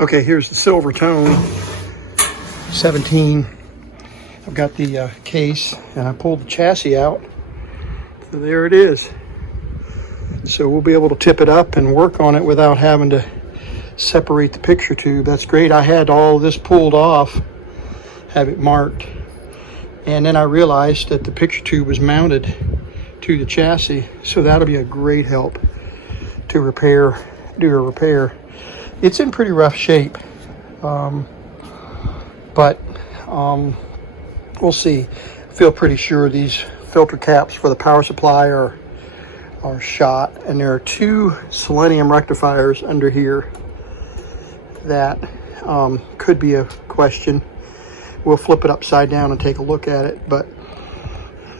Okay, here's the Silvertone 17. I've got the case, and I pulled the chassis out. So there it is. So we'll be able to tip it up and work on it without having to separate the picture tube. That's great. I had all this pulled off, have it marked, and then I realized that the picture tube was mounted to the chassis, so that'll be a great help to do a repair. It's in pretty rough shape, but we'll see. I feel pretty sure these filter caps for the power supply are shot, and there are two selenium rectifiers under here that could be a question. We'll flip it upside down and take a look at it, but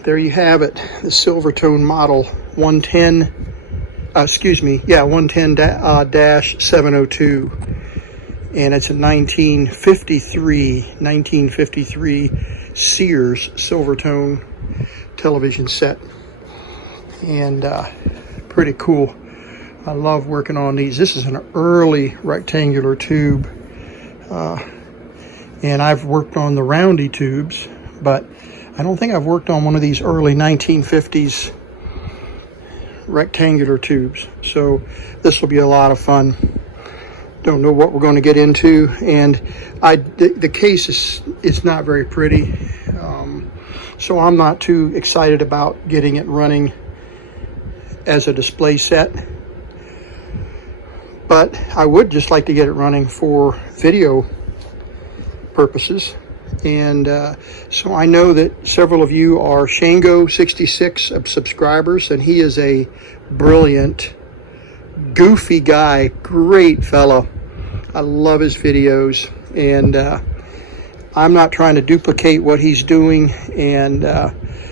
there you have it, the Silvertone model 110-702, and it's a 1953 Sears Silvertone television set, and pretty cool. I love working on these. This is an early rectangular tube, and I've worked on the roundy tubes, but I don't think I've worked on one of these early 1950s rectangular tubes. So this will be a lot of fun. Don't know what we're going to get into, and the case is not very pretty, so I'm not too excited about getting it running as a display set, but I would just like to get it running for video purposes. And so I know that several of you are Shango66 subscribers, and he is a brilliant, goofy guy, great fellow. I love his videos, and I'm not trying to duplicate what he's doing, and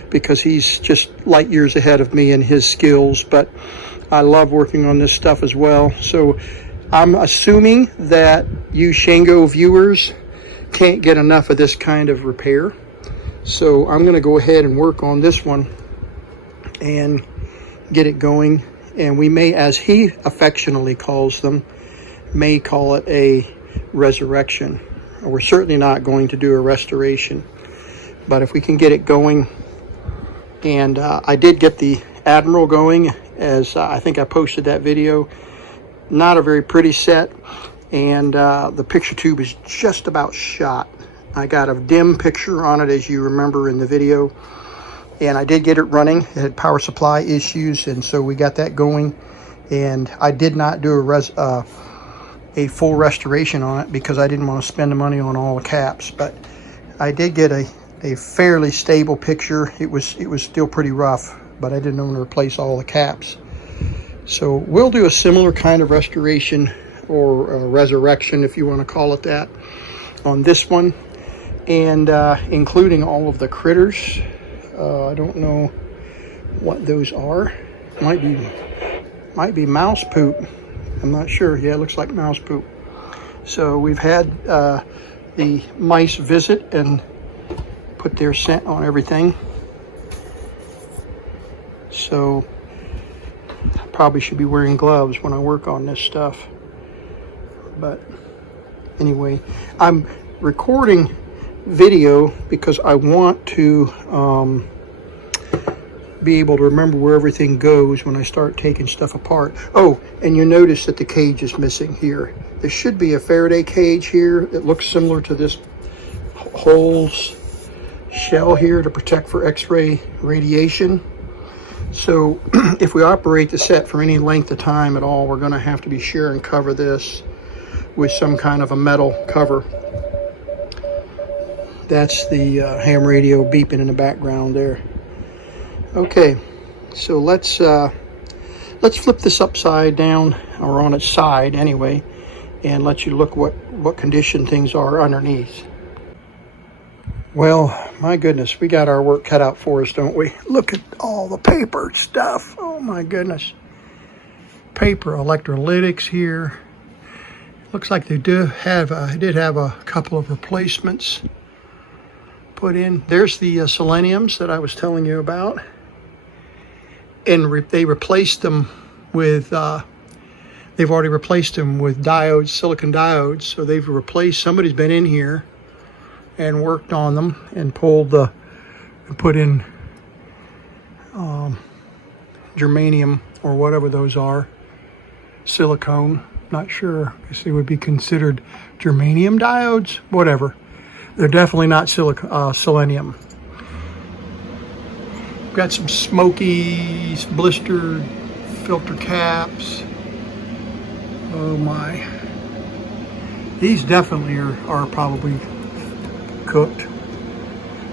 because he's just light years ahead of me in his skills, but I love working on this stuff as well. So I'm assuming that you Shango viewers can't get enough of this kind of repair. So I'm going to go ahead and work on this one and get it going. And we may, as he affectionately calls them, may call it a resurrection. We're certainly not going to do a restoration, but if we can get it going. And I did get the Admiral going, as I think I posted that video. Not a very pretty set, and the picture tube is just about shot. I got a dim picture on it, as you remember in the video, and I did get it running. It had power supply issues, and so we got that going. And I did not do a full restoration on it because I didn't want to spend the money on all the caps, but I did get a fairly stable picture. It was still pretty rough, but I didn't want to replace all the caps. So we'll do a similar kind of restoration, or a resurrection if you want to call it that, on this one, and including all of the critters. I don't know what those are. Might be mouse poop. I'm not sure. Yeah, it looks like mouse poop. So we've had the mice visit and put their scent on everything. So I probably should be wearing gloves when I work on this stuff. But anyway, I'm recording video because I want to be able to remember where everything goes when I start taking stuff apart. Oh, and you notice that the cage is missing here. There should be a Faraday cage here. It looks similar to this holes shell here to protect for X-ray radiation. So if we operate the set for any length of time at all, we're going to have to be sure and cover this with some kind of a metal cover. That's the ham radio beeping in the background there. Okay, so let's flip this upside down, or on its side anyway, and let you look what condition things are underneath. Well, my goodness, we got our work cut out for us, don't we? Look at all the paper stuff. Oh my goodness. Paper electrolytics here. Looks like they did have a couple of replacements put in. There's the seleniums that I was telling you about. And they replaced them with they've already replaced them with diodes, silicon diodes. So they've replaced, somebody's been in here and worked on them and pulled and put in germanium or whatever those are, silicone, not sure. I guess they would be considered germanium diodes, whatever. They're definitely not selenium. Got some smoky, blistered filter caps. Oh my. These definitely are probably cooked.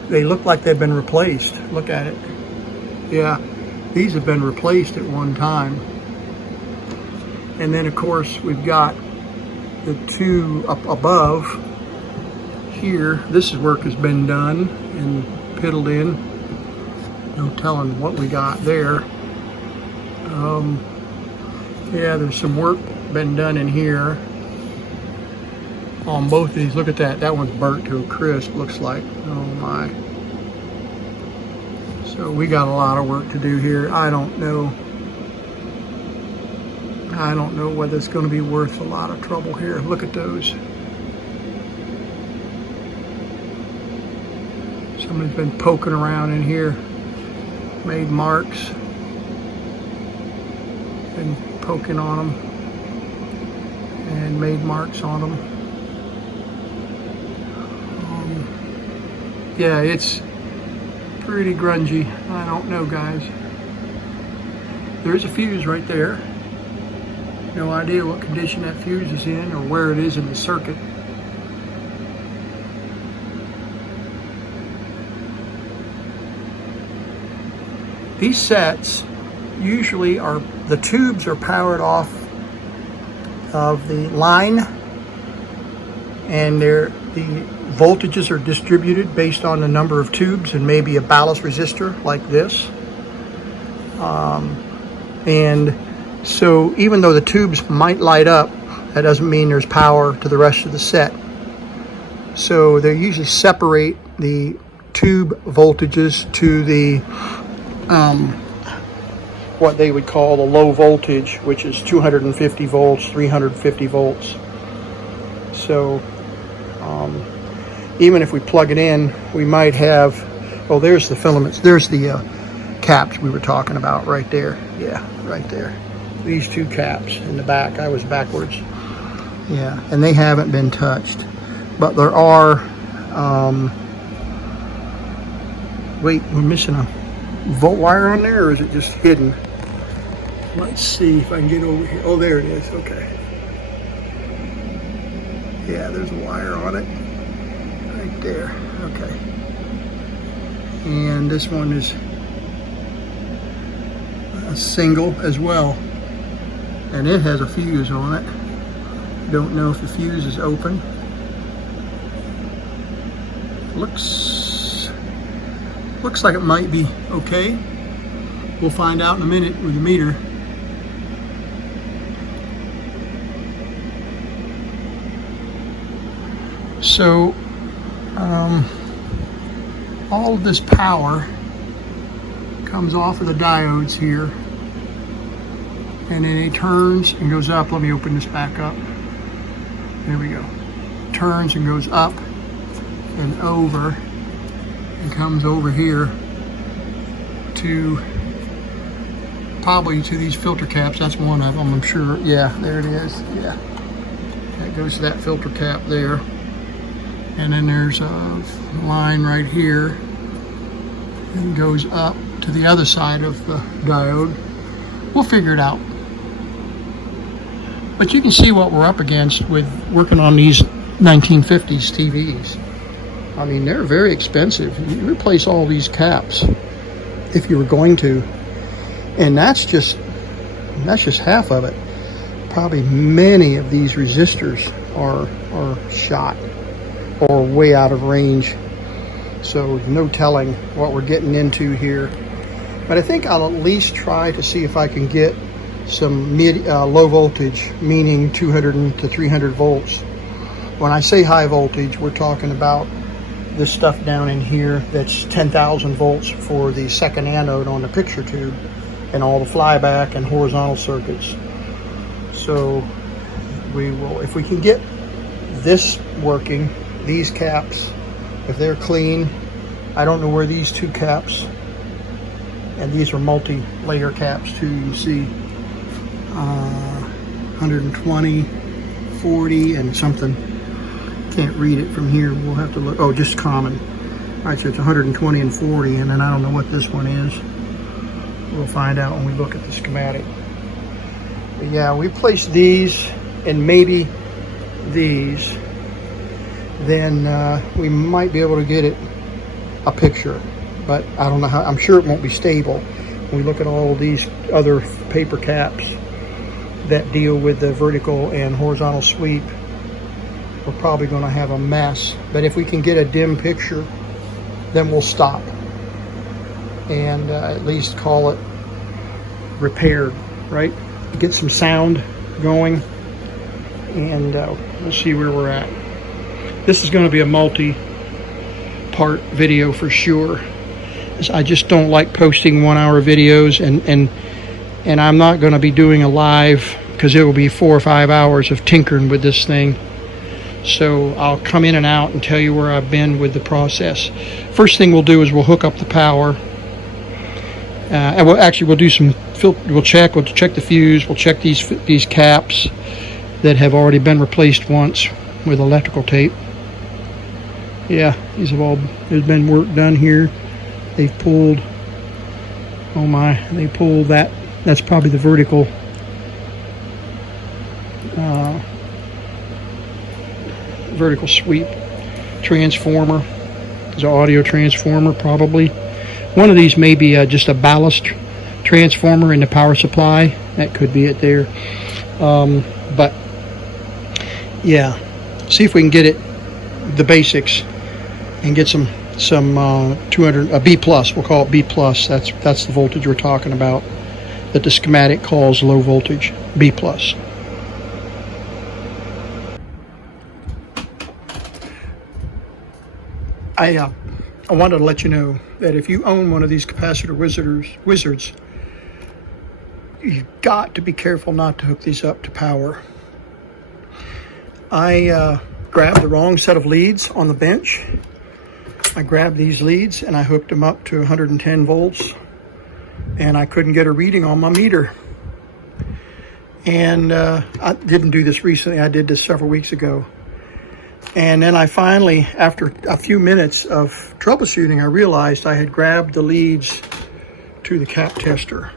They look like they've been replaced. Look at it. Yeah, these have been replaced at one time. And then of course we've got the two up above here. This work has been done and piddled in. No telling what we got there. Yeah, there's some work been done in here on both of these. Look at that. That one's burnt to a crisp, looks like. Oh my. So we got a lot of work to do here. I don't know whether it's going to be worth a lot of trouble here. Look at those. Somebody's been poking around in here, made marks, been poking on them and made marks on them. Yeah, it's pretty grungy. I don't know, guys. There's a fuse right there. No idea what condition that fuse is in or where it is in the circuit. These sets usually are, the tubes are powered off of the line, and the voltages are distributed based on the number of tubes and maybe a ballast resistor like this. And so even though the tubes might light up, that doesn't mean there's power to the rest of the set. So they usually separate the tube voltages to the what they would call the low voltage, which is 250 volts, 350 volts. So even if we plug it in, we might have, oh, there's the filaments, there's the caps we were talking about right there. Yeah, right there. These two caps in the back. I was backwards. Yeah, and they haven't been touched. But there are, wait, we're missing a volt wire on there, or is it just hidden? Let's see if I can get over here. Oh, there it is. Okay. Yeah, there's a wire on it. Right there. Okay. And this one is a single as well. And it has a fuse on it. Don't know if the fuse is open. Looks like it might be okay. We'll find out in a minute with the meter. So all of this power comes off of the diodes here, and then it turns and goes up. Let me open this back up. There we go. Turns and goes up and over and comes over here to probably to these filter caps. That's one of them, I'm sure. Yeah, there it is. Yeah, that goes to that filter cap there. And then there's a line right here and goes up to the other side of the diode. We'll figure it out. But you can see what we're up against with working on these 1950s TVs. I mean, they're very expensive. You replace all these caps if you were going to. And that's just half of it. Probably many of these resistors are shot or way out of range. So no telling what we're getting into here. But I think I'll at least try to see if I can get some low voltage, meaning 200 to 300 volts. When I say high voltage, we're talking about this stuff down in here that's 10,000 volts for the second anode on the picture tube and all the flyback and horizontal circuits. So So we will, if we can get this working, these caps, if they're clean. I don't know where these two caps, and these are multi-layer caps too, you see 120, 40, and something. Can't read it from here. We'll have to look. Oh, just common. All right, so it's 120 and 40, and then I don't know what this one is. We'll find out when we look at the schematic. But yeah, we place these and maybe these, then we might be able to get it a picture, but I don't know how. I'm sure it won't be stable. When we look at all of these other paper caps that deal with the vertical and horizontal sweep, we're probably going to have a mess. But if we can get a dim picture, then we'll stop and at least call it repaired, right? Get some sound going, and we'll see where we're at. This is going to be a multi-part video for sure. I just don't like posting 1 hour videos, and I'm not going to be doing a live because it will be 4 or 5 hours of tinkering with this thing. So I'll come in and out and tell you where I've been with the process. First thing we'll do is we'll hook up the power, and we'll do some we'll check the fuse. We'll check these caps that have already been replaced once with electrical tape. Yeah, there's been work done here. They've pulled, oh my, they pulled that. That's probably the vertical vertical sweep transformer. It's an audio transformer probably. One of these may be just a ballast transformer in the power supply. That could be it there. But yeah, see if we can get it, the basics, and get some 200, a B plus. We'll call it B plus. That's the voltage we're talking about, that the schematic calls low voltage, B plus. I wanted to let you know that if you own one of these capacitor wizards, you've got to be careful not to hook these up to power. I grabbed the wrong set of leads on the bench. I grabbed these leads and I hooked them up to 110 volts, and I couldn't get a reading on my meter. And I didn't do this recently. I did this several weeks ago. And then I finally, after a few minutes of troubleshooting, I realized I had grabbed the leads to the cap tester.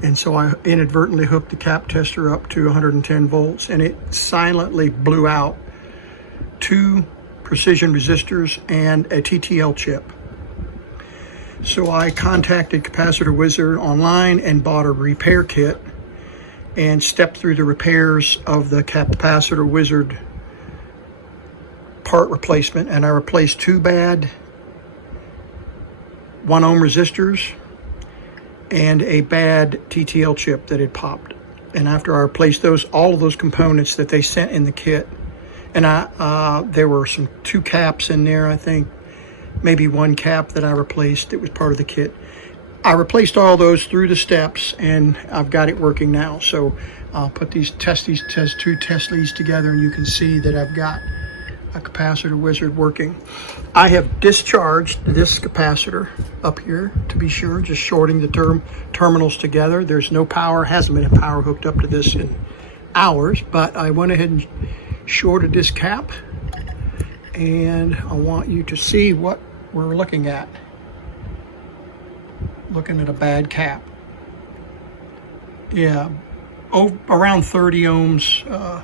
And so I inadvertently hooked the cap tester up to 110 volts, and it silently blew out 2 precision resistors and a TTL chip. So I contacted Capacitor Wizard online and bought a repair kit and stepped through the repairs of the Capacitor Wizard part replacement, and I replaced 2 bad 1 ohm resistors and a bad TTL chip that had popped. And after I replaced those, all of those components that they sent in the kit, and there were 2 caps in there, I think, maybe 1 cap that I replaced. It was part of the kit. I replaced all those through the steps, and I've got it working now. So I'll put these 2 test leads together, and you can see that I've got a capacitor wizard working. I have discharged this capacitor up here to be sure, just shorting the terminals together. There's no power, hasn't been a power hooked up to this in hours, but I went ahead and shorted this cap, and I want you to see what we're looking at. Looking at a bad cap. Yeah, around 30 ohms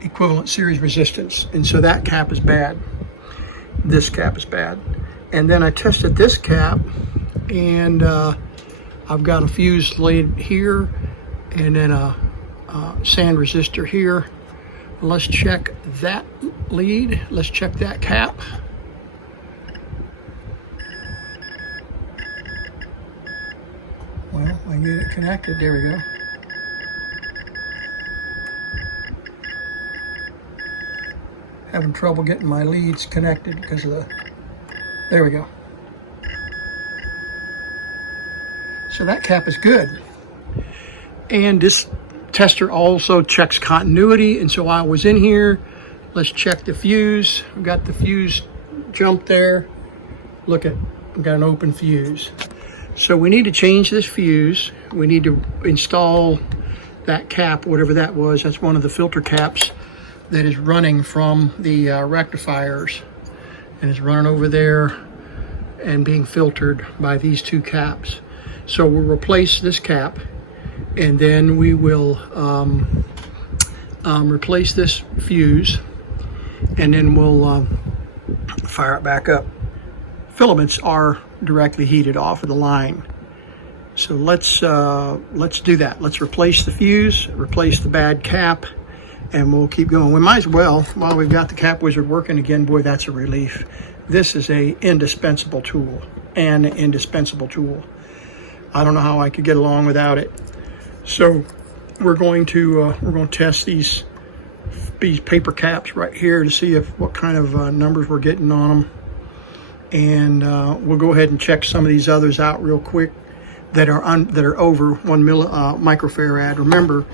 equivalent series resistance, and so that cap is bad. This cap is bad. And then I tested this cap, and I've got a fuse lead here and then a sand resistor here. Let's check that lead. Let's check that cap. Well, I get it connected. There we go. Having trouble getting my leads connected because of there we go. So that cap is good. And this tester also checks continuity, and so I was in here. Let's check the fuse. We've got the fuse jump there. Look at, we've got an open fuse. So we need to change this fuse. We need to install that cap, whatever that was. That's one of the filter caps that is running from the rectifiers, and it's running over there and being filtered by these two caps. So we'll replace this cap, and then we will replace this fuse, and then we'll fire it back up. Filaments are directly heated off of the line. So let's do that. Let's replace the fuse, replace the bad cap, and we'll keep going. We might as well, while we've got the Cap Wizard working again. Boy, that's a relief. This is a indispensable tool, an indispensable tool. I don't know how I could get along without it. So we're going to test these paper caps right here to see if what kind of numbers we're getting on them. And we'll go ahead and check some of these others out real quick that are over 1 microfarad. Remember,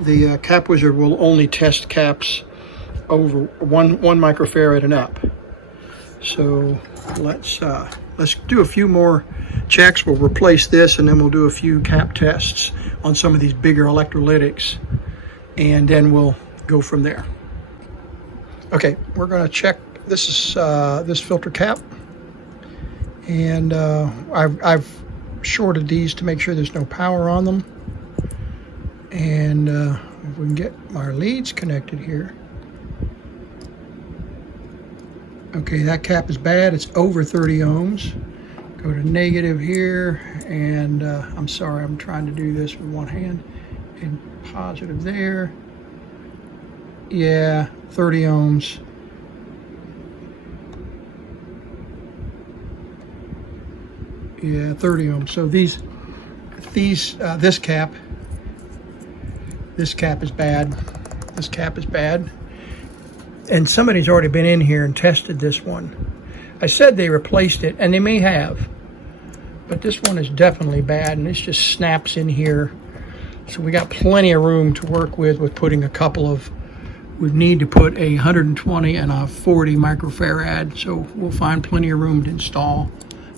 the Cap Wizard will only test caps over one microfarad and up. So let's do a few more checks. We'll replace this, and then we'll do a few cap tests on some of these bigger electrolytics, and then we'll go from there. Okay, we're going to check. This is this filter cap, and I've shorted these to make sure there's no power on them. And if we can get our leads connected here. Okay, that cap is bad. It's over 30 ohms. Go to negative here, and I'm sorry, I'm trying to do this with one hand. And positive there. Yeah, 30 ohms. Yeah, 30 ohms. So this cap is bad. This cap is bad. And somebody's already been in here and tested this one. I said they replaced it, and they may have, but this one is definitely bad, and this just snaps in here. So we got plenty of room to work with putting a couple of, we need to put a 120 and a 40 microfarad. So we'll find plenty of room to install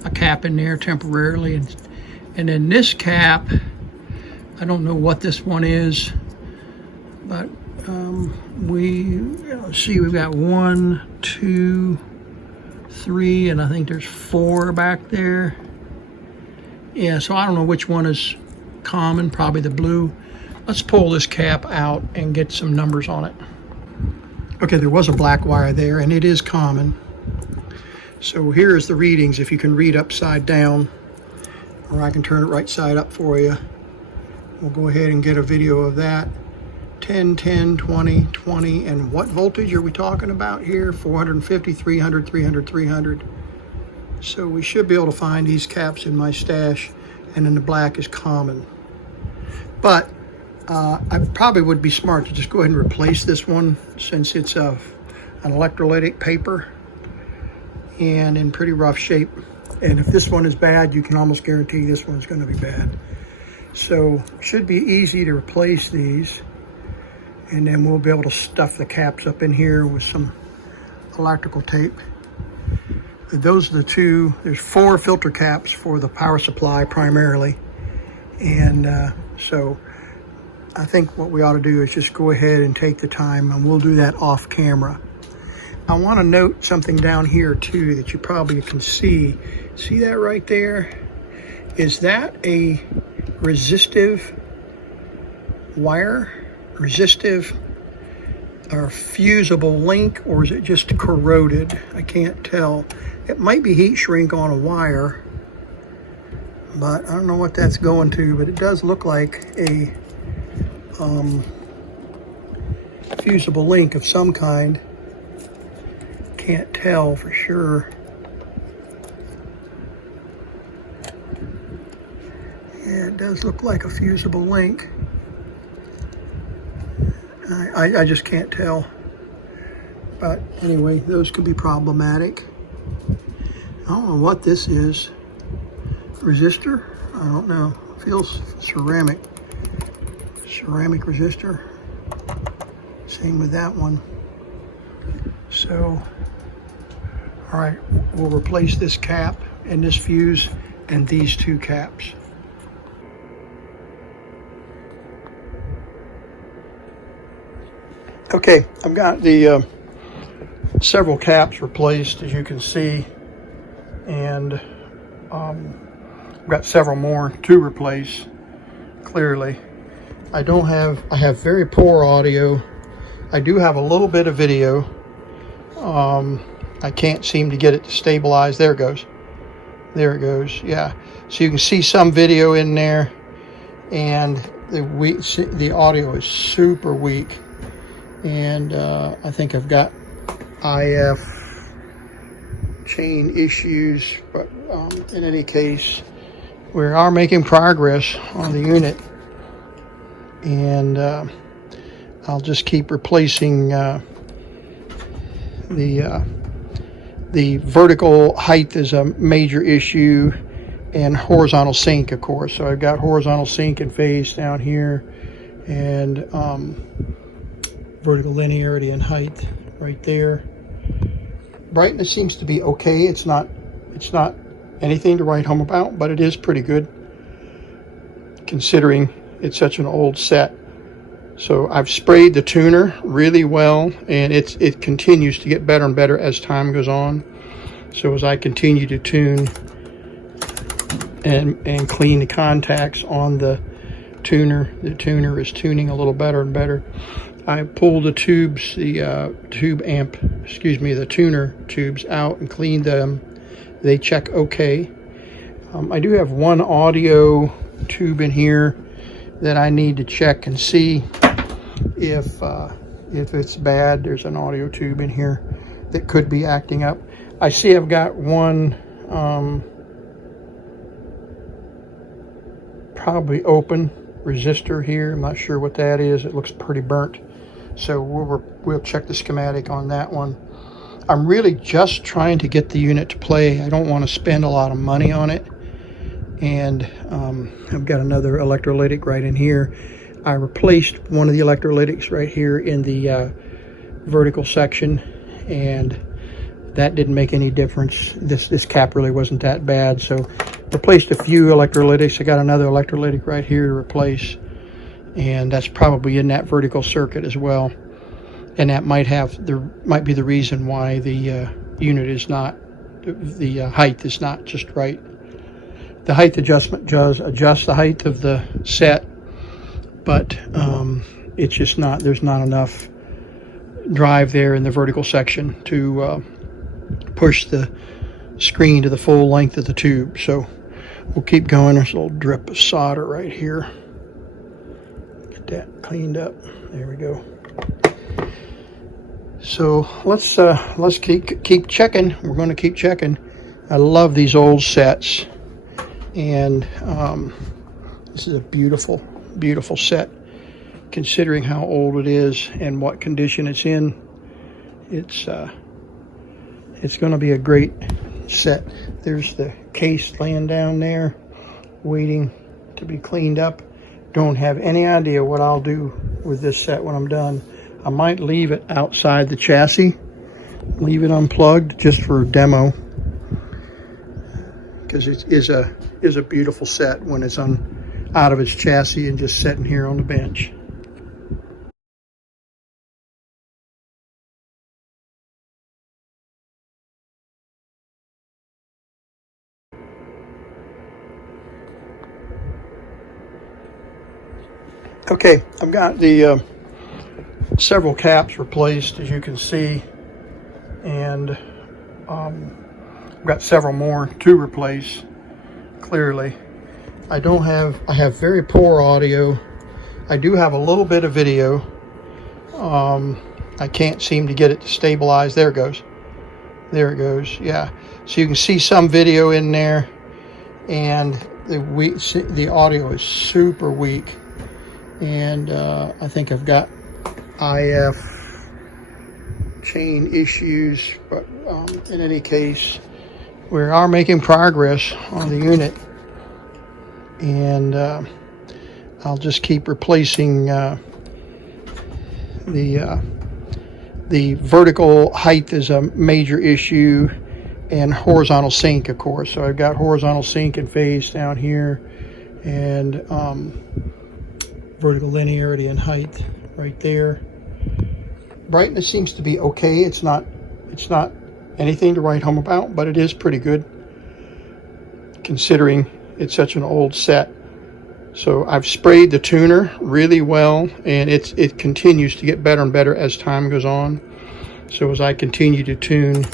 a cap in there temporarily. And then this cap, I don't know what this one is, but let's see, we've got 1, 2, 3, and I think there's 4 back there. Yeah, so I don't know which one is common, probably the blue. Let's pull this cap out and get some numbers on it. Okay, there was a black wire there, and it is common. So here's the readings, if you can read upside down, or I can turn it right side up for you. We'll go ahead and get a video of that. 10, 10, 20, 20, and what voltage are we talking about here? 450, 300, 300, 300. So we should be able to find these caps in my stash, and then the black is common. But I probably would be smart to just go ahead and replace this one, since it's an electrolytic paper and in pretty rough shape. And if this one is bad, you can almost guarantee this one's going to be bad. So it should be easy to replace these. And then we'll be able to stuff the caps up in here with some electrical tape. Those are the two. There's 4 filter caps for the power supply primarily. And so I think what we ought to do is just go ahead and take the time, and we'll do that off camera. I want to note something down here too that you probably can see. See that right there? Is that a resistive wire? Resistive or fusible link, or is it just corroded? I can't tell. It might be heat shrink on a wire, but I don't know what that's going to, but it does look like a fusible link of some kind. Can't tell for sure. Yeah, it does look like a fusible link. I just can't tell. But anyway, those could be problematic. I don't know what this is. Resistor? I don't know. Feels ceramic. ceramic resistor. Same with that one. So, all right, we'll replace this cap and this fuse and these two caps. Okay, I've got the several caps replaced, as you can see, and I've got several more to replace. Clearly, I have very poor audio. I do have a little bit of video. I can't seem to get it to stabilize. There it goes. There it goes. Yeah. So you can see some video in there, and the audio is super weak. And I think I've got IF chain issues, but in any case, we are making progress on the unit, and I'll just keep replacing the vertical height is a major issue, and horizontal sync, of course. So I've got horizontal sync and phase down here, and vertical linearity and height right there. Brightness seems to be okay. It's not anything to write home about, but it is pretty good considering it's such an old set. So I've sprayed the tuner really well, and it continues to get better and better as time goes on. So as I continue to tune and clean the contacts on the tuner is tuning a little better and better. I pulled the tubes, the tuner tubes out and cleaned them. They check okay. I do have one audio tube in here that I need to check and see if it's bad. There's an audio tube in here that could be acting up. I see I've got one probably open resistor here. I'm not sure what that is. It looks pretty burnt. So we'll check the schematic on that one. I'm really just trying to get the unit to play. I don't want to spend a lot of money on it. And I've got another electrolytic right in here. I replaced one of the electrolytics right here in the vertical section, and that didn't make any difference. This cap really wasn't that bad. So replaced a few electrolytics. I got another electrolytic right here to replace, and that's probably in that vertical circuit as well. And that might be the reason why the unit is not, the height is not just right. The height adjustment does adjust the height of the set, but it's just not, there's not enough drive there in the vertical section to push the screen to the full length of the tube. So we'll keep going. There's a little drip of solder right here. Get that cleaned up. There we go. So let's keep checking. We're going to keep checking. I love these old sets, and this is a beautiful set considering how old it is and what condition it's in. It's going to be a great set. There's the case laying down there waiting to be cleaned up. Don't have any idea what I'll do with this set when I'm done. I might leave it outside the chassis, leave it unplugged just for demo, because it is a beautiful set when it's out of its chassis and just sitting here on the bench. Okay, I've got the several caps replaced, as you can see, and I've got several more to replace. Clearly, I have very poor audio. I do have a little bit of video. I can't seem to get it to stabilize. There it goes. There it goes. Yeah. So you can see some video in there, and the audio is super weak. And I think I've got IF chain issues, but in any case, we are making progress on the unit, and I'll just keep replacing the vertical height is a major issue, and horizontal sync, of course. So I've got horizontal sync and phase down here, and vertical linearity and height right there. Brightness seems to be okay. It's not anything to write home about, but it is pretty good considering it's such an old set. So I've sprayed the tuner really well, and it continues to get better and better as time goes on. So as I continue to tune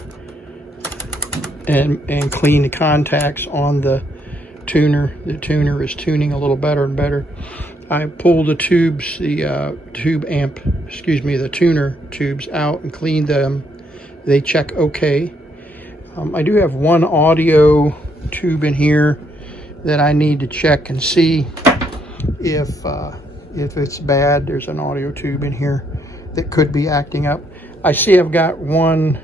and clean the contacts on the tuner is tuning a little better and better. I pulled the tubes, the tuner tubes out and cleaned them. They check okay. I do have one audio tube in here that I need to check and see if it's bad. There's an audio tube in here that could be acting up. I see I've got one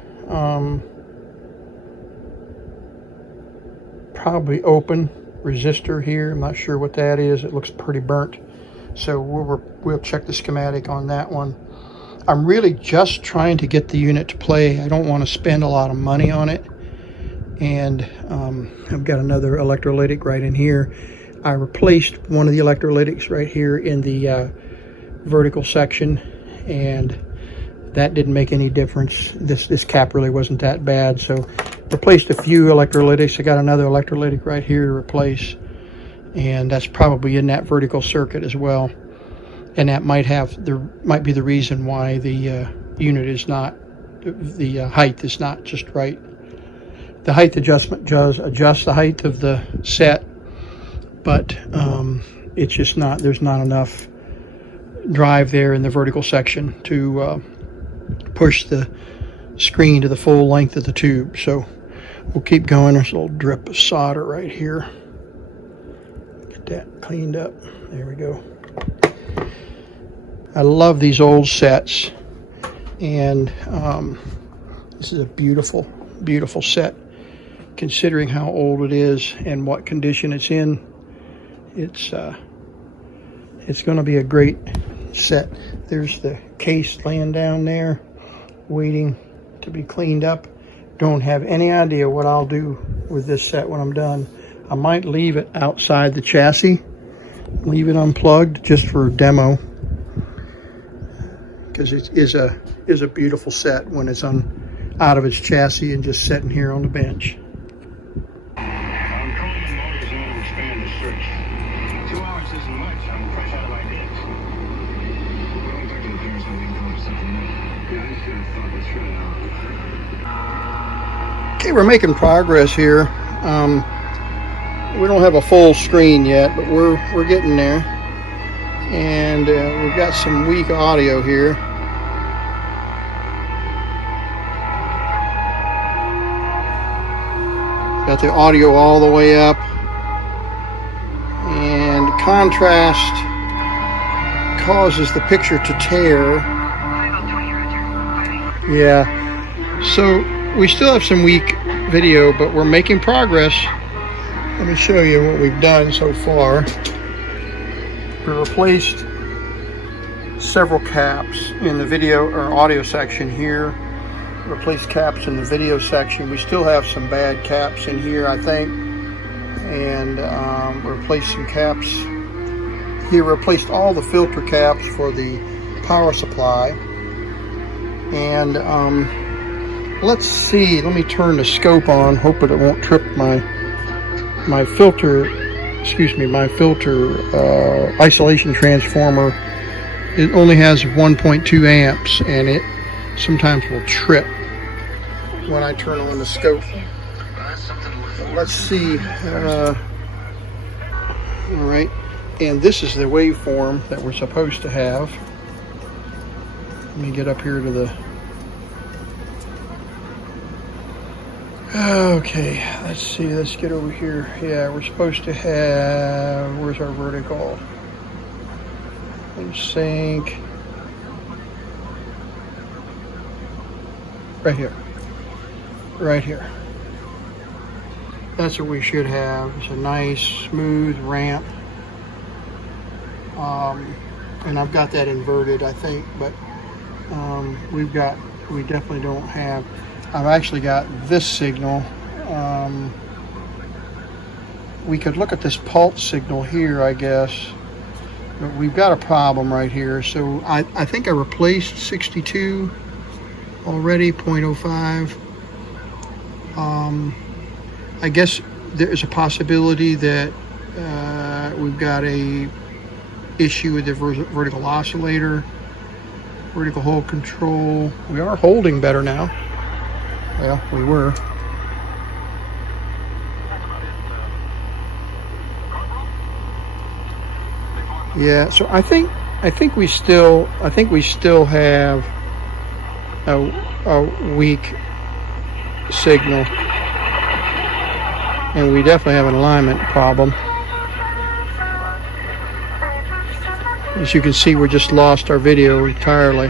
probably open resistor here. I'm not sure what that is. It looks pretty burnt. So we'll check the schematic on that one. I'm really just trying to get the unit to play. I don't want to spend a lot of money on it. And I've got another electrolytic right in here. I replaced one of the electrolytics right here in the vertical section, and that didn't make any difference. This cap really wasn't that bad. So replaced a few electrolytics. I got another electrolytic right here to replace, and that's probably in that vertical circuit as well. And that might be the reason why the unit is not, the height is not just right. The height adjustment does adjust the height of the set, but it's just not, there's not enough drive there in the vertical section to push the screen to the full length of the tube. So we'll keep going. There's a little drip of solder right here. Get that cleaned up. There we go. I love these old sets, and this is a beautiful, beautiful set considering how old it is and what condition it's in. It's going to be a great set. There's the case laying down there waiting to be cleaned up. Don't have any idea what I'll do with this set when I'm done. I might leave it outside the chassis, leave it unplugged just for demo, because it is a beautiful set when it's out of its chassis and just sitting here on the bench. Okay, we're making progress here. We don't have a full screen yet, but we're getting there. And we've got some weak audio here. Got the audio all the way up. And contrast causes the picture to tear. Yeah. So we still have some weak video, but we're making progress. Let me show you what we've done so far. We replaced several caps in the video or audio section here. Replaced caps in the video section. We still have some bad caps in here, I think. And replaced some caps here. Replaced all the filter caps for the power supply. And let's see. Let me turn the scope on. Hope that it won't trip my filter. Excuse me, my filter isolation transformer. It only has 1.2 amps, and it sometimes will trip when I turn on the scope. Let's see. All right, and this is the waveform that we're supposed to have. Let me get up here to the... Okay, let's see, let's get over here. Yeah, we're supposed to have, where's our vertical? And sync. Right here. Right here. That's what we should have. It's a nice, smooth ramp. and I've got that inverted, I think, but we definitely don't have. I've actually got this signal. We could look at this pulse signal here, I guess, but we've got a problem right here. So I think I replaced 62 already, 0.05. I guess there is a possibility that we've got a issue with the vertical oscillator, vertical hold control. We are holding better now. Well, we were. Yeah, so I think we still have a weak signal, and we definitely have an alignment problem. As you can see, we just lost our video entirely.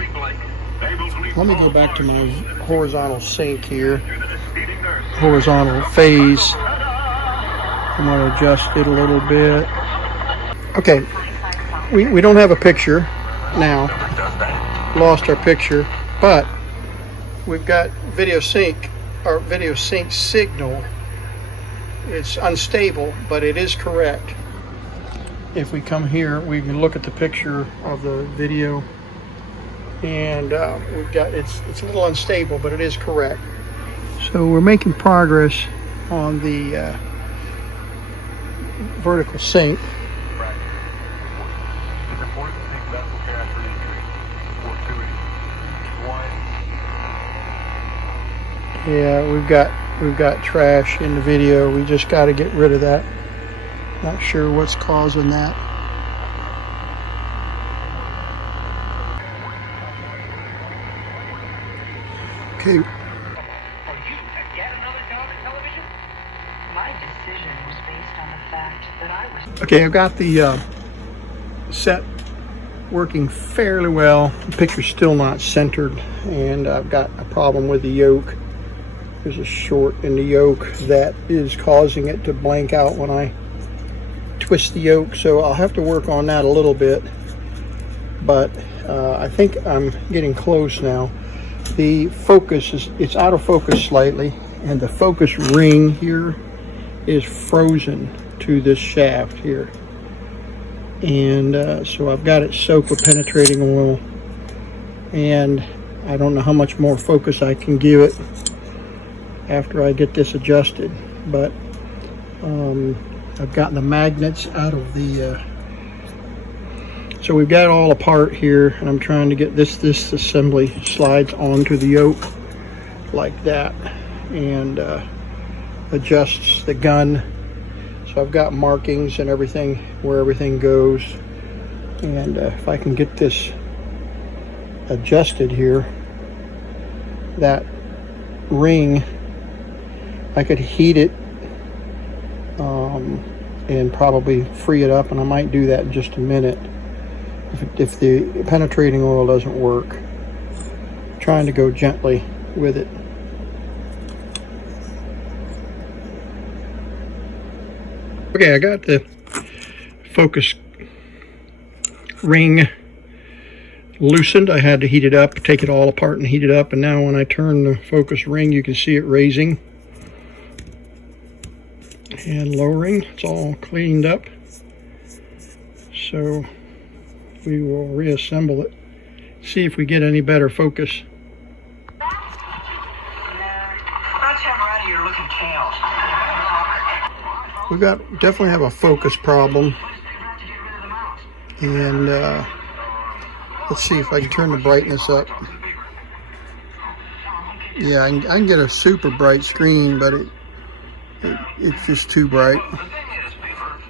Let me go back to my horizontal sync here, horizontal phase. I'm going to adjust it a little bit. Okay, we don't have a picture now. Lost our picture, but we've got video sync. Our video sync signal. It's unstable, but it is correct. If we come here, we can look at the picture of the video, and we've got it's a little unstable, but it is correct. So we're making progress on the vertical sync. Yeah, we've got trash in the video. We just got to get rid of that. Not sure what's causing that. Okay. Okay, I've got the set working fairly well. The picture's still not centered, and I've got a problem with the yoke. There's a short in the yoke that is causing it to blank out when I twist the yoke, so I'll have to work on that a little bit, but I think I'm getting close now. The focus it's out of focus slightly, and the focus ring here is frozen to this shaft here, and so I've got it soaked with penetrating oil, and I don't know how much more focus I can give it after I get this adjusted, but I've gotten the magnets out of the so we've got it all apart here, and I'm trying to get this assembly slides onto the yoke like that, and adjusts the gun. So I've got markings and everything where everything goes, and if I can get this adjusted here, that ring, I could heat it and probably free it up, and I might do that in just a minute if the penetrating oil doesn't work. I'm trying to go gently with it. Okay, I got the focus ring loosened. I had to heat it up, take it all apart and heat it up, and now when I turn the focus ring, you can see it raising and lowering. It's all cleaned up, so we will reassemble it, see if we get any better focus. We definitely have a focus problem, and let's see if I can turn the brightness up. Yeah, I can get a super bright screen, but it's just too bright,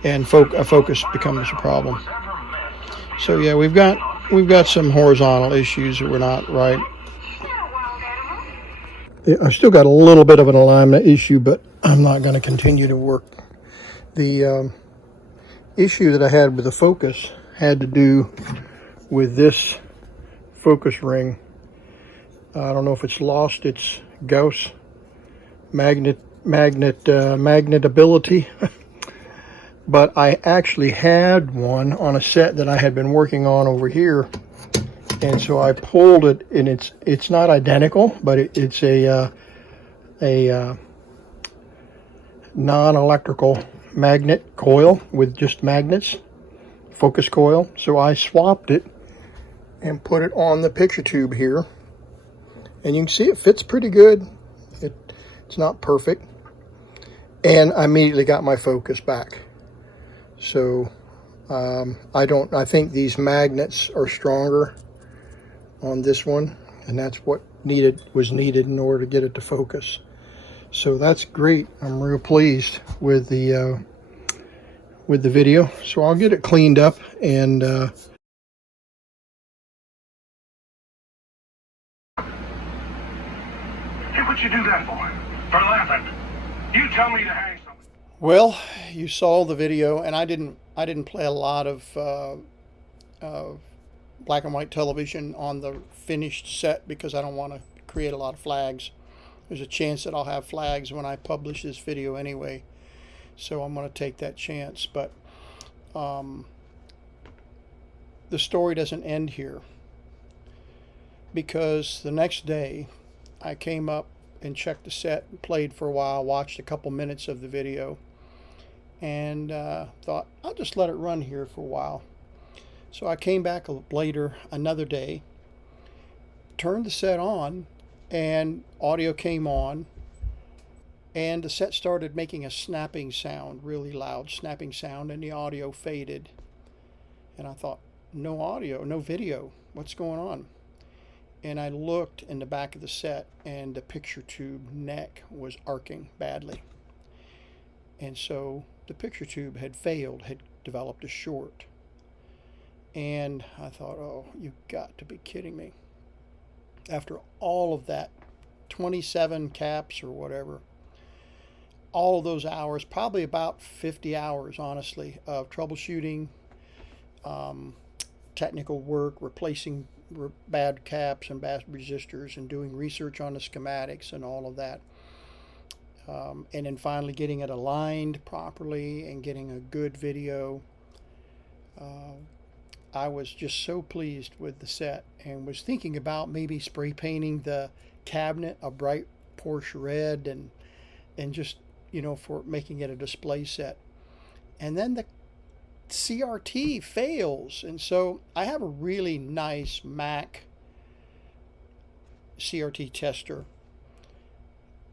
and a focus becomes a problem. So yeah, we've got some horizontal issues that were not right. I've still got a little bit of an alignment issue, but I'm not going to continue to work. The issue that I had with the focus had to do with this focus ring. I don't know if it's lost its Gauss magnetability, but I actually had one on a set that I had been working on over here, and so I pulled it, and it's not identical, but it's a non-electrical magnet coil with just magnets, focus coil. So I swapped it and put it on the picture tube here, and you can see it fits pretty good. It's not perfect, and I immediately got my focus back. So I think these magnets are stronger on this one, and that's what was needed in order to get it to focus. So that's great. I'm real pleased with the video. So I'll get it cleaned up and Hey, what'd you do that for laughing. You tell me to hang something. well, you saw the video, and I didn't play a lot of black and white television on the finished set because I don't want to create a lot of flags. There's a chance that I'll have flags when I publish this video anyway, so I'm going to take that chance. But the story doesn't end here, because the next day I came up and checked the set, played for a while, watched a couple minutes of the video, and thought I'll just let it run here for a while. So I came back later, another day, turned the set on, and audio came on, and the set started making a snapping sound, really loud snapping sound, and the audio faded. And I thought, no audio, no video, what's going on? And I looked in the back of the set, and the picture tube neck was arcing badly. And so the picture tube had failed, had developed a short. And I thought, oh, you've got to be kidding me. After all of that, 27 caps or whatever, all of those hours, probably about 50 hours, honestly, of troubleshooting, technical work, replacing bad caps and bad resistors, and doing research on the schematics and all of that. And then finally getting it aligned properly and getting a good video. I was just so pleased with the set, and was thinking about maybe spray painting the cabinet a bright Porsche red, and just, for making it a display set. And then the CRT fails, and so I have a really nice Mac CRT tester,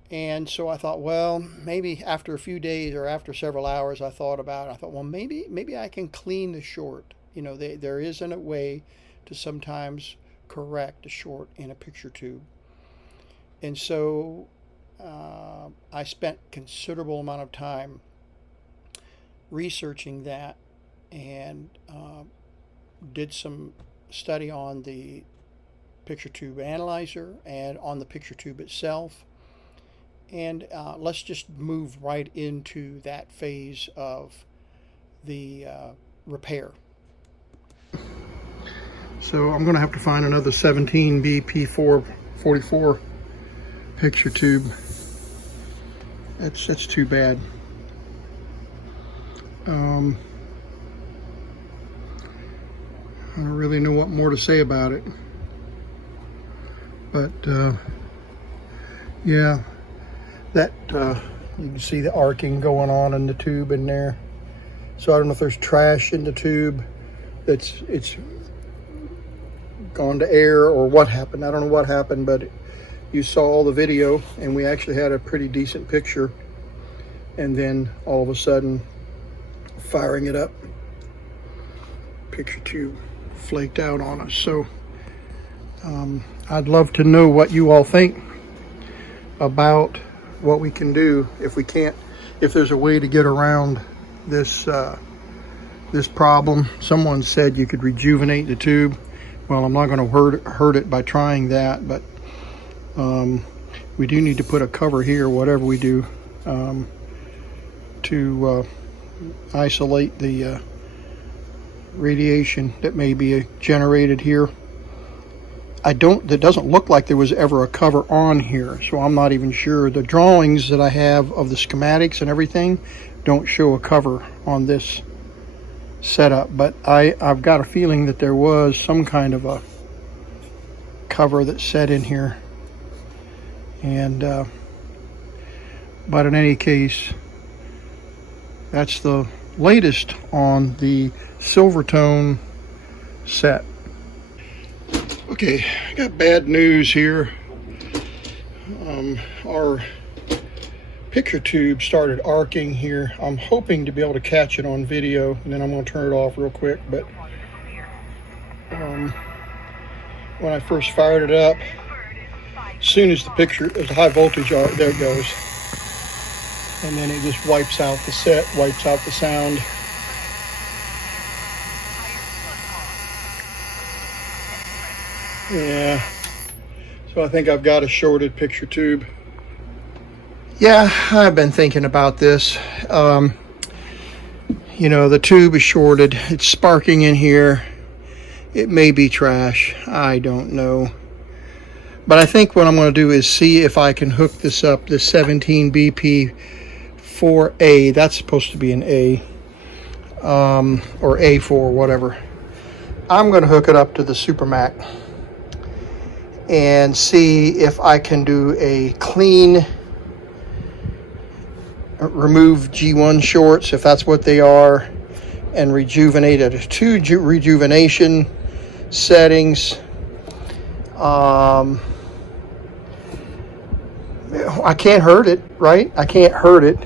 and so I thought, well, maybe after a few days or after several hours, I thought, well, maybe I can clean the short. There isn't a way to sometimes correct a short in a picture tube. And so I spent considerable amount of time researching that, and did some study on the picture tube analyzer and on the picture tube itself. And let's just move right into that phase of the repair. So I'm going to have to find another 17B P444 picture tube. That's too bad. I don't really know what more to say about it. But yeah, that you can see the arcing going on in the tube in there. So I don't know if there's trash in the tube. It's gone to air or what happened. I don't know what happened, but you saw the video, and we actually had a pretty decent picture, and then all of a sudden, firing it up, picture tube flaked out on us. So I'd love to know what you all think about what we can do if there's a way to get around this this problem. Someone said you could rejuvenate the tube. Well, I'm not going to hurt it by trying that, but we do need to put a cover here, whatever we do, to isolate the radiation that may be generated here. That doesn't look like there was ever a cover on here, so I'm not even sure. The drawings that I have of the schematics and everything don't show a cover on this setup, but I've got a feeling that there was some kind of a cover that set in here. And but in any case, that's the latest on the Silvertone set. Okay, I got bad news here. Our picture tube started arcing here. I'm hoping to be able to catch it on video, and then I'm going to turn it off real quick. But when I first fired it up, as soon as the high voltage, there it goes. And then it just wipes out the set, wipes out the sound. Yeah, so I think I've got a shorted picture tube. Yeah, I've been thinking about this. You know, the tube is shorted. It's sparking in here. It may be trash. I don't know. But I think what I'm going to do is see if I can hook this up, this 17 BP 4A. That's supposed to be an A. Or A4, whatever. I'm going to hook it up to the Supermac and see if I can do a clean, remove G1 shorts, if that's what they are, and rejuvenate it. 2 rejuvenation settings. I can't hurt it, right? I can't hurt it.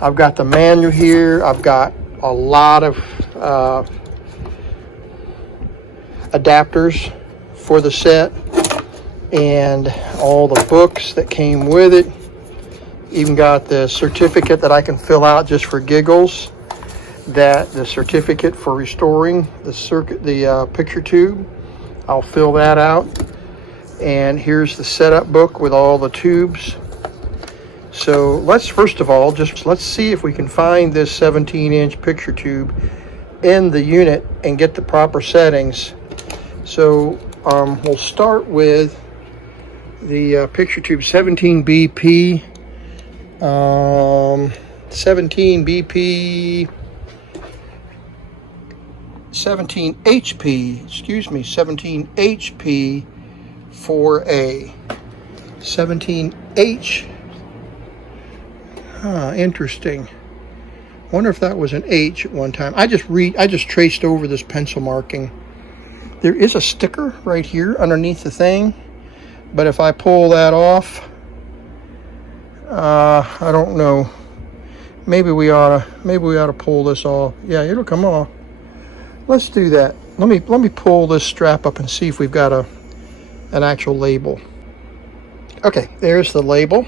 I've got the manual here. I've got a lot of adapters for the set, and all the books that came with it. Even got the certificate that I can fill out just for giggles. The certificate for restoring the picture tube. I'll fill that out. And here's the setup book with all the tubes. So let's first of all let's see if we can find this 17-inch picture tube in the unit and get the proper settings. So we'll start with the picture tube 17 BP, 17 BP, 17 HP, excuse me, 17 HP 4A, 17H. Interesting. Wonder if that was an H at one time. I just traced over this pencil marking. There is a sticker right here underneath the thing, but if I pull that off, I don't know. Maybe we ought to pull this off. Yeah, it'll come off. Let's do that. Let me pull this strap up and see if we've got an actual label. Okay, there's the label,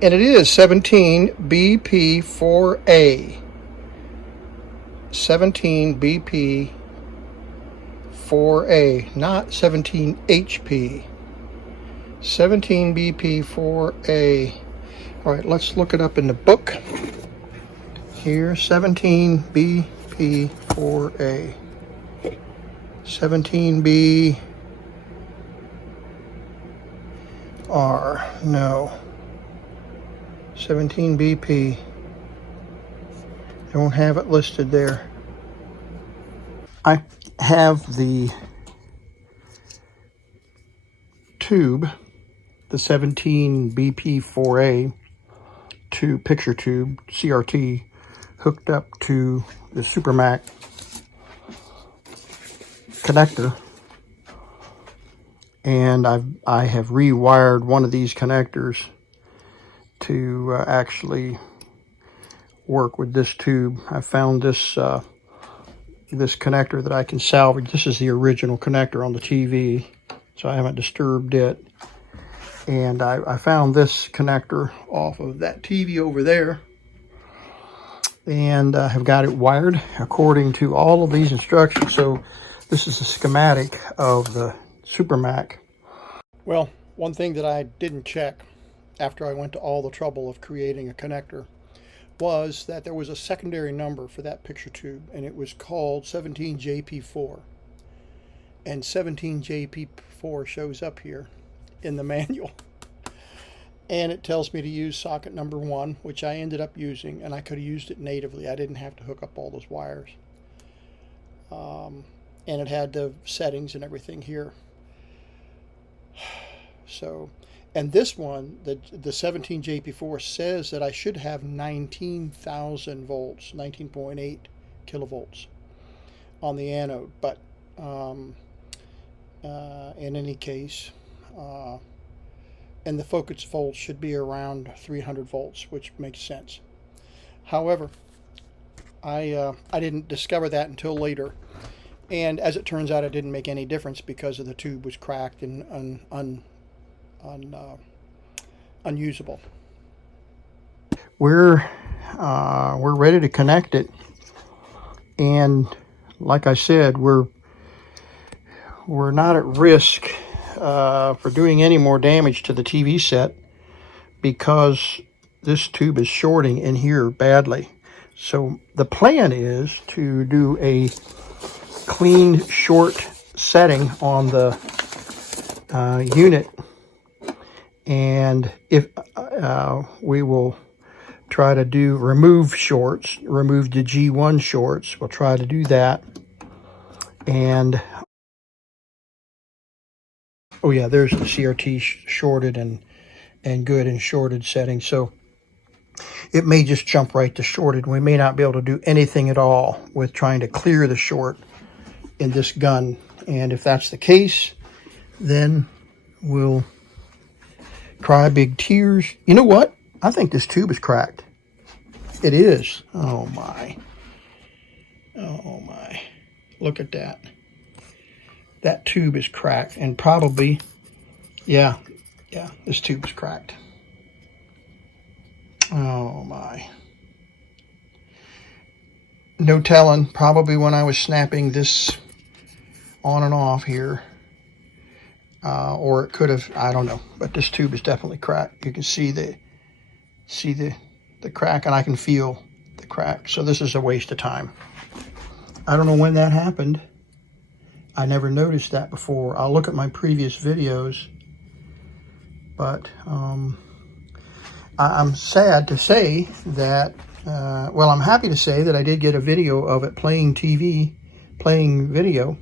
and it is 17 BP 4A. 17 BP 4A, not 17 HP. 17 BP 4A. All right, let's look it up in the book. Here, 17 BP 4A. 17B R. No. 17 BP. Don't have it listed there. I have the tube, the 17 BP 4A picture tube, CRT, hooked up to the Supermac connector, and I have rewired one of these connectors to actually work with this tube. I found this this connector that I can salvage. This is the original connector on the TV, so I haven't disturbed it. And I found this connector off of that TV over there, and have got it wired according to all of these instructions. So this is a schematic of the Supermac. Well, one thing that I didn't check after I went to all the trouble of creating a connector was that there was a secondary number for that picture tube, and it was called 17JP4. And 17JP4 JP4 shows up here in the manual. And it tells me to use socket number 1, which I ended up using, and I could have used it natively. I didn't have to hook up all those wires. And it had the settings and everything here. So, and this one, the 17 JP4 says that I should have 19,000 volts, 19.8 kilovolts on the anode. But in any case, and the focus volts should be around 300 volts, which makes sense. However, I didn't discover that until later, and as it turns out, it didn't make any difference because of the tube was cracked and unusable. We're ready to connect it, and like I said, we're not at risk for doing any more damage to the TV set because this tube is shorting in here badly. So the plan is to do a clean short setting on the unit, and if we will try to remove shorts, remove the G1 shorts. We'll try to do that. And oh yeah, there's the CRT shorted and good in shorted settings. So it may just jump right to shorted. We may not be able to do anything at all with trying to clear the short in this gun. And if that's the case, then we'll cry big tears. You know what? I think this tube is cracked. It is. Oh my. Oh my. Look at that. That tube is cracked, and probably, yeah, this tube is cracked. Oh my. No telling, probably when I was snapping this on and off here, or it could have, I don't know, but this tube is definitely cracked. You can see the crack, and I can feel the crack. So this is a waste of time. I don't know when that happened. I never noticed that before. I'll look at my previous videos, but I'm sad to say that, well, I'm happy to say that I did get a video of it playing video,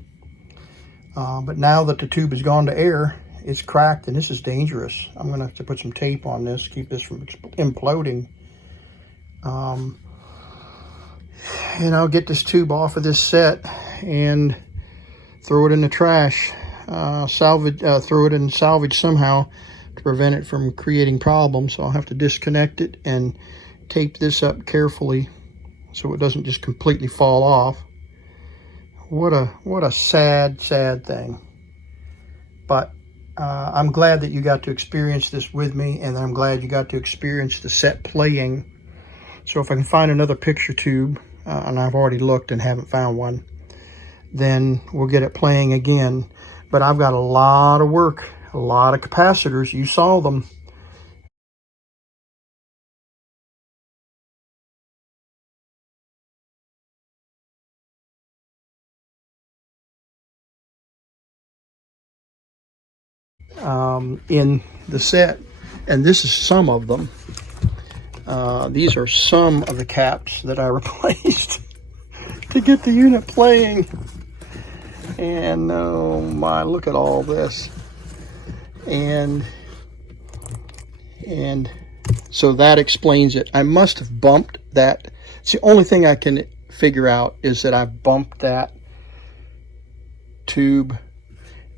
but now that the tube has gone to air, it's cracked, and this is dangerous. I'm going to have to put some tape on this, keep this from imploding. And I'll get this tube off of this set and throw it in the trash, throw it in salvage somehow to prevent it from creating problems. So I'll have to disconnect it and tape this up carefully so it doesn't just completely fall off. What a sad thing. But I'm glad that you got to experience this with me, and I'm glad you got to experience the set playing. So if I can find another picture tube, and I've already looked and haven't found one, then we'll get it playing again. But I've got a lot of work, a lot of capacitors. You saw them. In the set, and this is some of them. These are some of the caps that I replaced to get the unit playing. And oh my, look at all this. And so that explains it. I must have bumped that. It's the only thing I can figure out is that I bumped that tube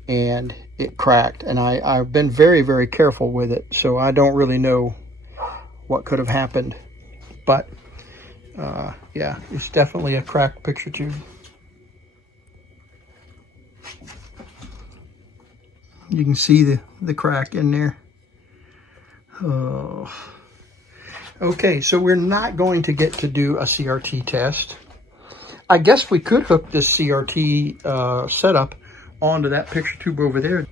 and it cracked. And I've been very, very careful with it, so I don't really know what could have happened. But yeah, it's definitely a cracked picture tube. You can see the crack in there. Oh. Okay, so we're not going to get to do a CRT test. I guess we could hook this CRT setup onto that picture tube over there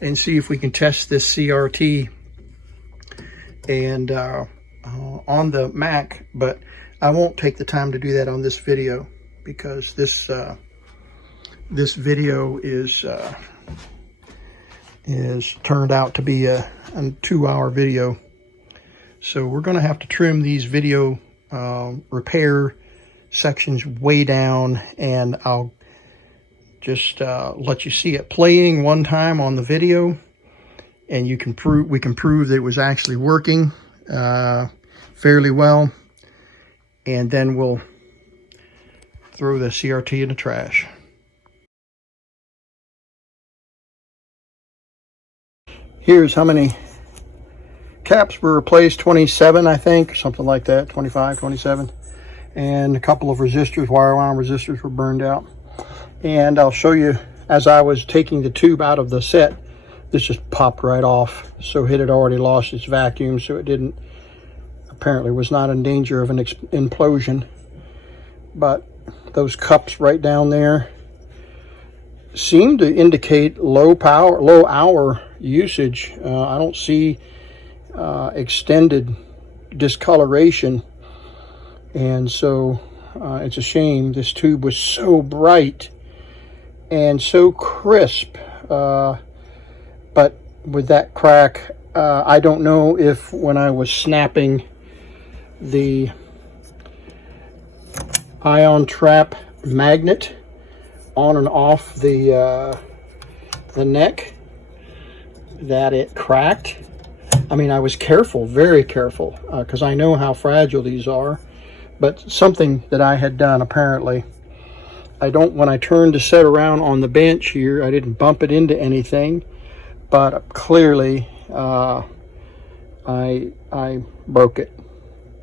and see if we can test this CRT and on the Mac, but I won't take the time to do that on this video because this video is is turned out to be a 2-hour video. So we're going to have to trim these video repair sections way down, and I'll just let you see it playing one time on the video, and we can prove that it was actually working fairly well, and then we'll throw the CRT in the trash. Here's how many caps were replaced. 27, I think, something like that. 25, 27. And a couple of resistors, wire wound resistors, were burned out. And I'll show you, as I was taking the tube out of the set, this just popped right off. So it had already lost its vacuum, so it didn't, apparently was not in danger of an implosion. But those cups right down there seem to indicate low hour usage. I don't see extended discoloration, and so it's a shame. This tube was so bright and so crisp, but with that crack, I don't know if when I was snapping the ion trap magnet on and off the neck, that it cracked. I mean, I was careful, very careful, because I know how fragile these are. But something that I had done, apparently, when I turned to set around on the bench here, I didn't bump it into anything, but clearly I broke it.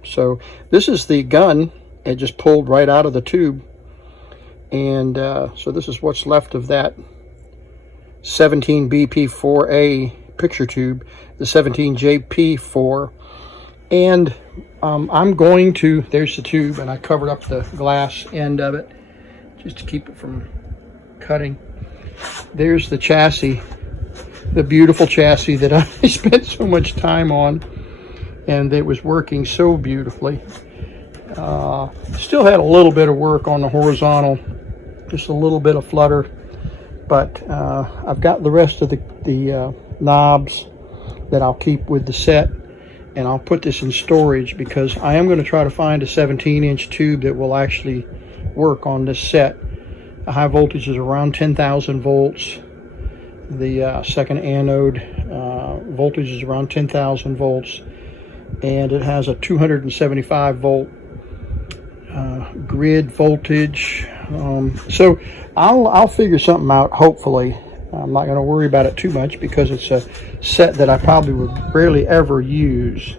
So this is the gun. It just pulled right out of the tube. And so this is what's left of that 17 BP4A picture tube, the 17 JP4. And I'm going to, there's the tube, and I covered up the glass end of it just to keep it from cutting. There's the chassis, the beautiful chassis that I spent so much time on, and it was working so beautifully. Still had a little bit of work on the horizontal, just a little bit of flutter, but I've got the rest of the knobs that I'll keep with the set, and I'll put this in storage because I am going to try to find a 17-inch tube that will actually work on this set. The high voltage is around 10,000 volts. The second anode voltage is around 10,000 volts, and it has a 275 volt grid voltage. So I'll figure something out, hopefully. I'm not going to worry about it too much because it's a set that I probably would rarely ever use.